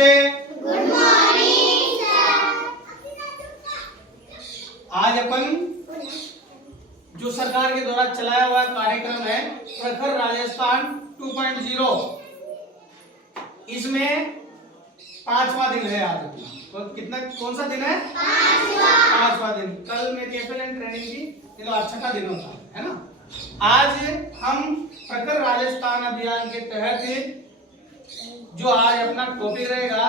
बच्चे। Good morning sir. आज अपन जो सरकार के द्वारा चलाया हुआ कार्यक्रम है प्रखर राजस्थान 2.0, इसमें 5वां दिन है आज। तो कितना, कौन सा दिन है? 5वां दिन। कल मेरी एफएलएन ट्रेनिंग की, तो आज 6वां दिन होता है ना। आज हम प्रखर राजस्थान अभियान के तहत जो आज अपना टॉपिक रहेगा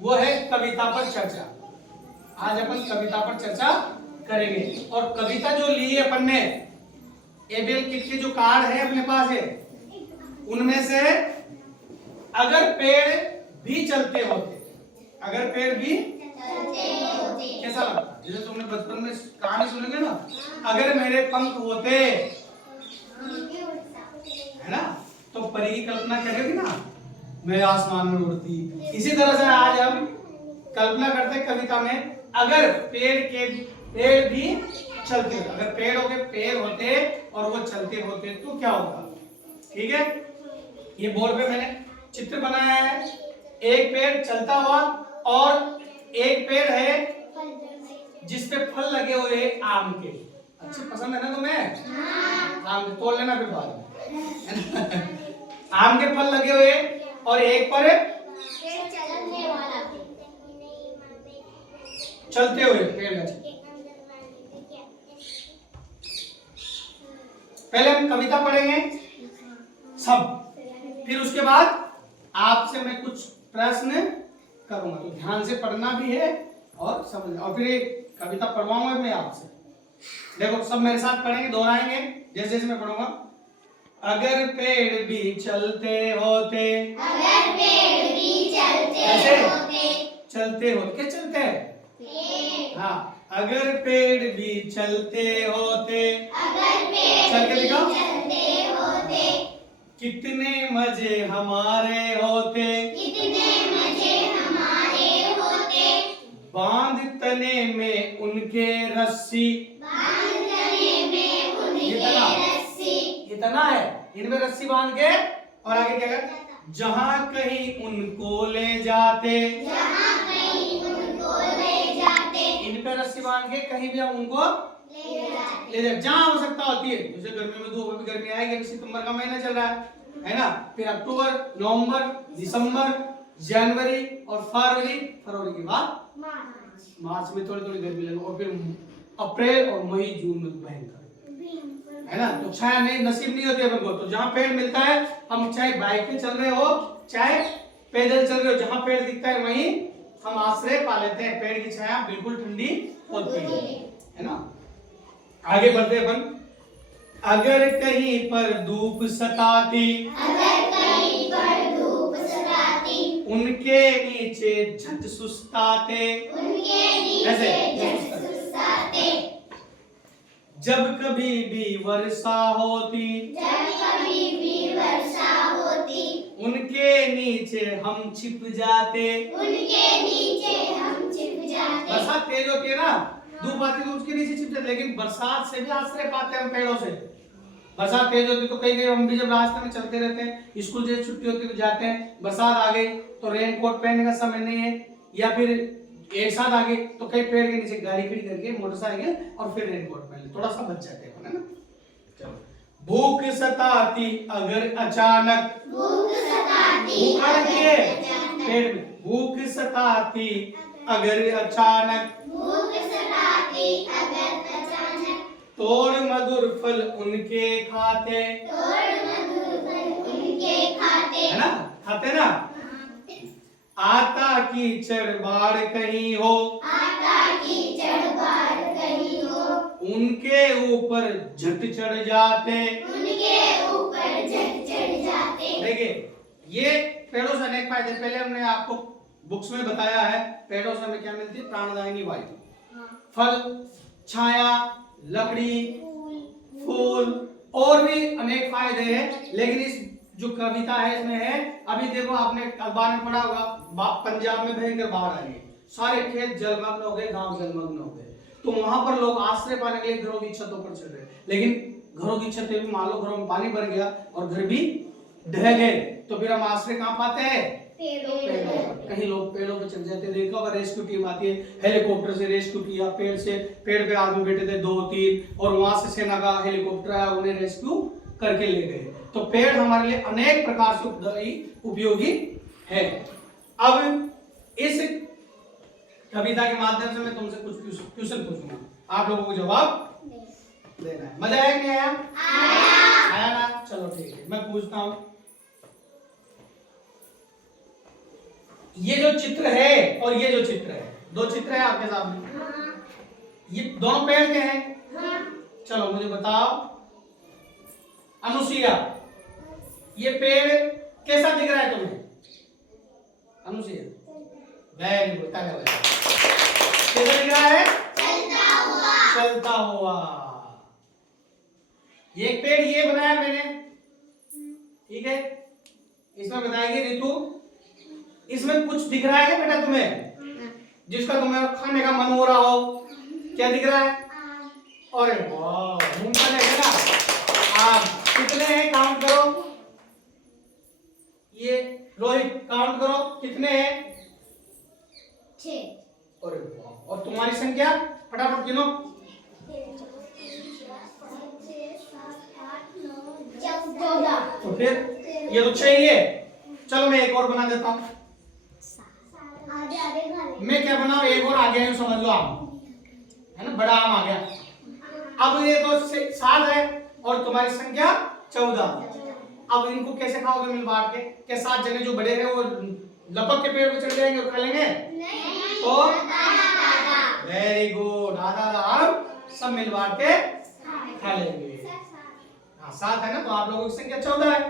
वो है कविता पर चर्चा। आज अपन कविता पर चर्चा करेंगे। और कविता जो ली है अपन ने, एबीएल किट के जो कार्ड है अपने पास है, उनमें से अगर पेड़ भी चलते होते, अगर पेड़ भी कैसा लगता? जैसे तुमने बचपन में कहानी सुनेंगे ना, अगर मेरे पंख होते, है ना, तो परी की कल्पना करेगी ना, मैं आसमान में उड़ती। इसी तरह से आज हम कल्पना करते हैं कविता में, अगर पेड़ भी चलते, अगर पेड़ों के पेड़ होते और वो चलते होते तो क्या होता। ठीक है, ये बोर्ड पे मैंने चित्र बनाया है। एक पेड़ चलता हुआ और एक पेड़ है जिसपे फल लगे हुए आम के। अच्छे पसंद है ना तुम्हें? आम के तोड़ लेना फिर बाद में। आम के फल लगे हुए और एक पर चलने वाला चलते हुए पेड़ का। पहले हम कविता पढ़ेंगे सब, फिर उसके बाद आपसे मैं कुछ प्रश्न करूंगा, तो ध्यान से पढ़ना भी है और समझ, और फिर एक कविता पढ़वाऊंगा मैं आपसे। देखो सब मेरे साथ पढ़ेंगे, दोहराएंगे जैसे जैसे मैं पढ़ूंगा। अगर पेड़ भी चलते होते, अगर पेड़ भी चलते होते, चलते होते, क्या चलते हैं? हाँ, अगर पेड़ भी चलते होते, अगर पेड़ चल के दिखाओ, चलते होते, कितने मजे हमारे होते, कितने मजे हमारे होते, बांध तने में उनके रस्सी, बांध तने में उनके रस्सी, इतना है, इनमें रस्सी बांध के, और आगे क्या है? जहाँ कहीं उनको ले जाते, जहाँ कहीं उनको ले जाते, इन पे रस्सी बांध के कहीं भी हम उनको ले जाते, ले जाते, जहाँ आवश्यकता होती है। जैसे गर्मी में धूप, अभी गर्मी आएगी, अभी सितंबर का महीना चल रहा है ना, फिर अक्टूबर, नवंबर, दिसंबर, जनवरी और फरवरी के बाद मार्च में थोड़ी थोड़ी गर्मी लगे, और फिर अप्रैल और मई जून में भयंकर, है ना। तो छाया नहीं, नसीब नहीं होती अपन को। तो जहाँ पेड़ मिलता है, हम चाहे बाइक पे चल रहे हो चाहे पैदल चल रहे हो, जहाँ पेड़ दिखता है वहीं हम आश्रय पा लेते हैं। पेड़ की छाया बिल्कुल ठंडी होती है ना। आगे बढ़ते अपन। अगर कहीं पर धूप सताती, अगर कहीं पर धूप सताती, उनके नीचे झट सुस्ताते, उनके नीचे झट सुस्ताते, जब कभी भी वर्षा होती, जब कभी भी वर्षा होती, उनके नीचे हम छिप जाते, उनके नीचे हम छिप जाते। बरसात तेज होती है ना, धूप आती तो उसके नीचे छिप जाते, लेकिन बरसात से भी आश्रय पाते हैं हम पेड़ों से। बरसात तेज होती तो कहीं हम भी जब रास्ते में चलते रहते हैं, स्कूल से छुट्टी होती तो जाते हैं, बरसात आ गई तो रेनकोट पहनने का समय नहीं है, या फिर एक साथ आ गई तो कई पेड़ के नीचे गाड़ी खड़ी करके मोटरसाइकिल और फिर रेनकोट पहन ले, थोड़ा सा बच जाते हैं, है ना। चलो, भूख सताती अगर अचानक, भूख सताती भूख लगती है अचानक, पेड़ में, भूख सताती अगर अचानक, भूख सताती अगर अचानक, तोड़ मधुर फल उनके खाते, तोड़ मधुर फल उनके खाते, है ना, खाते ना। आता कीचड़ बाढ़ कहीं हो, आता कीचड़ बाढ़ कहीं हो, उनके ऊपर झट चढ़ जाते, उनके ऊपर झट चढ़ जाते। देखिए ये पेड़ों से अनेक फायदे, पहले हमने आपको बुक्स में बताया है। पेड़ों से हमें क्या मिलती है? प्राणदायिनी वायु, फल, छाया, लकड़ी, फूल, और भी अनेक फायदे हैं। लेकिन इस जो कविता है इसमें है, अभी देखो आपने अखबार में पढ़ा होगा, पंजाब में भयंकर बाढ़ आई है, सारे खेत जलमग्न हो गए, गांव जलमग्न हो गए, तो वहां पर लोग आश्रय पाने के लिए घरों की छतों पर चढ़ रहे, लेकिन घरों की छतें भी, मान लो घरों में पानी भर गया और घर भी ढह गए, तो फिर हम आश्रय कहाँ पाते हैं? पेड़ों कहीं लोग पेड़ों पे चढ़ जाते, देखा होगा रेस्क्यू टीम आती है, हेलीकॉप्टर से रेस्क्यू किया, पेड़ पे आदमी बैठे थे 2-3 और वहां से सेना का हेलीकॉप्टर आया, उन्हें रेस्क्यू करके ले गए। तो पेड़ हमारे लिए अनेक प्रकार से उपयोगी है। अब इस कविता के माध्यम से मैं तुमसे कुछ क्वेश्चन पूछूंगा, आप लोगों को जवाब देना है। मजा आया कि नहीं आया? आया ना? चलो ठीक है, मैं पूछता हूं। ये जो चित्र है और ये जो चित्र है, दो चित्र है आपके सामने, ये दोनों पेड़ के हैं। चलो मुझे बताओ अनुसुईया, ये पेड़ कैसा दिख रहा है तुम्हें? अनुसुईया वेरी गुड, कैसा दिख रहा है? चलता हुआ। ये एक पेड़ ये बनाया मैंने, ठीक है, इसमें बताएगी रितु, इसमें कुछ दिख रहा है बेटा तुम्हें जिसका तुम्हें खाने का मन हो रहा हो? क्या दिख रहा है? अरे वाह, मूंगफली है ना। आप कितने हैं काउंट करो, ये रोहित काउंट करो कितने हैं? 6। अरे वाह, और तुम्हारी संख्या फटाफट गिनो। 14। तो फिर ये तो चाहिए। चलो मैं एक और बना देता हूं। मैं क्या बनाऊं? एक और आ गया, यूं समझ लो आम, है ना, बड़ा आम आ गया। अब ये तो 7 है और तुम्हारी संख्या 14। अब इनको कैसे खाओगे मिल बांट के? क्या 7 जने जो बड़े हैं वो लपक के पेड़ पे चढ़ जाएंगे और खा लेंगे? तो वेरी गुड, आधा आम सब मिल बांट के खा लेंगे। हाँ 7 है ना, तो आप लोगों की संख्या 14 है।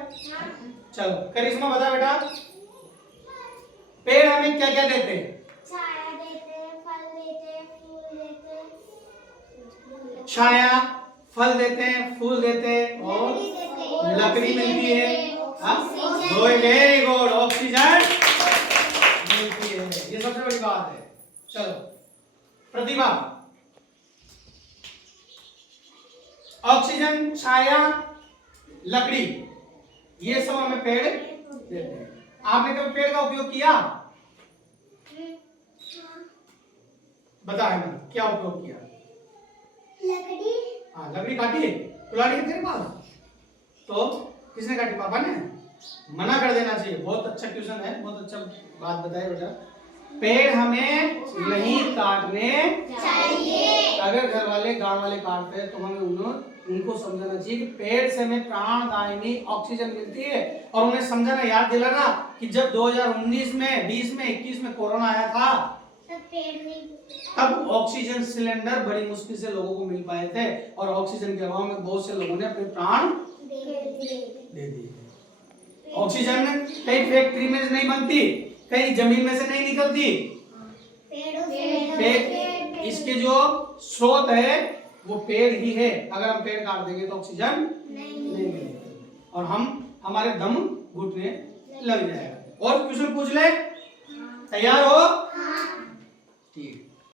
चलो करिश्मा बता बेटा, पेड़ हमें क्या क्या देते हैं? छाया देते हैं, फल देते हैं, फूल देते हैं। छाया, फल देते हैं, फूल देते हैं और लकड़ी मिलती है। वेरी गुड, ऑक्सीजन मिलती है, ये सबसे बड़ी बात है। चलो प्रतिभा, ऑक्सीजन, छाया, लकड़ी, ये सब हमें पेड़ देते हैं। आपने कभी पेड़ का उपयोग किया? बता है मैंने क्या उपयोग किया? लकड़ी। हाँ लकड़ी काटी है, कुल्हाड़ी है तेरे पास? तो किसने काटी? पापा ने? मना कर देना चाहिए। बहुत अच्छा क्वेश्चन है, बहुत अच्छा बात बताई बेटा। पेड़ हमें नहीं काटने चाहिए। अगर घर वाले गांव वाले काटते हैं तो हमें उनको समझाना चाहिए कि पेड़ से हमें प्राणदायिनी ऑक्सीजन मिलती है। और उन्हें समझाना, याद दिलाना कि जब 2019 में, 20 में, 21 में कोरोना आया था, तब ऑक्सीजन सिलेंडर बड़ी मुश्किल से लोगों को मिल पाए थे और ऑक्सीजन के अभाव में बहुत से लोगों ने अपने प्राण दे दिए। ऑक्सीजन कहीं फैक्ट्री में नहीं बनती, कहीं जमीन में से नहीं निकलती, पेड़, इसके जो स्रोत है वो पेड़ ही है। अगर हम पेड़ काट देंगे तो ऑक्सीजन नहीं मिलेगा और हमारे दम घुटने लग जाएगा। और क्वेश्चन पूछ ले, तैयार हो?